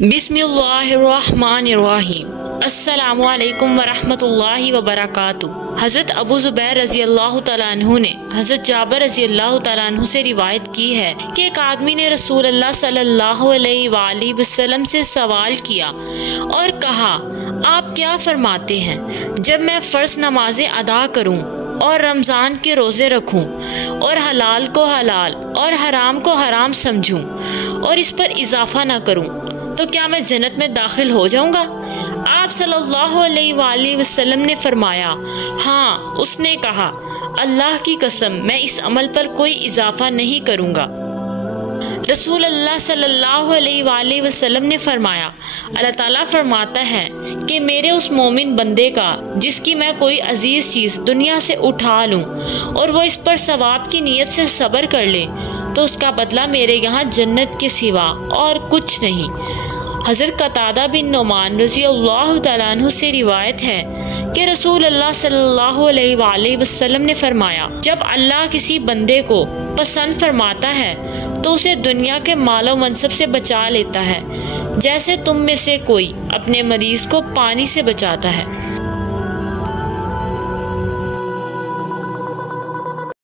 बिस्मिल्लाहिर्रहमानिर्रहीम। अस्सलामुअलैकुम वरहमतुल्लाहि वबरकातुहू। हज़रत अबू ज़ुबैर रज़ी अल्लाह तआला अन्हु ने हज़रत जाबिर रज़ी अल्लाह तआला अन्हु से रिवायत की है कि एक आदमी ने रसूल अल्लाह सल्लल्लाहु अलैहि वसल्लम से सवाल किया और कहा, आप क्या फरमाते हैं जब मैं फ़र्ज़ नमाज़ें अदा करूं और रमज़ान के रोज़े रखूं और हलाल को हलाल और हराम को हराम समझूं और इस पर इजाफ़ा न करूं, तो क्या मैं जन्नत में दाखिल हो जाऊंगा? आप सल्लल्लाहु अलैहि वसल्लम ने फरमाया, हाँ। उसने कहा, अल्लाह की कसम, मैं इस अमल पर कोई इजाफा नहीं करूंगा। रसूल अल्लाह सल्लल्लाहु अलैहि वसल्लम ने फरमाया, अल्लाह ताला फरमाता है कि मेरे उस मोमिन बंदे का जिसकी मैं कोई अजीज़ चीज़ दुनिया से उठा लूँ और वो इस पर सवाब की नीयत से सब्र कर ले, तो उसका बदला मेरे यहाँ जन्नत के सिवा और कुछ नहीं। हज़रत कतादा बिन नुमान रज़ी अल्लाह तआला अन्हु से रिवायत है कि रसूल अल्लाह सल्लल्लाहु अलैहि वसल्लम ने फरमाया, जब अल्लाह किसी बंदे को पसंद फरमाता है तो उसे दुनिया के मालो मनसब से बचा लेता है, जैसे तुम में से कोई अपने मरीज़ को पानी से बचाता है।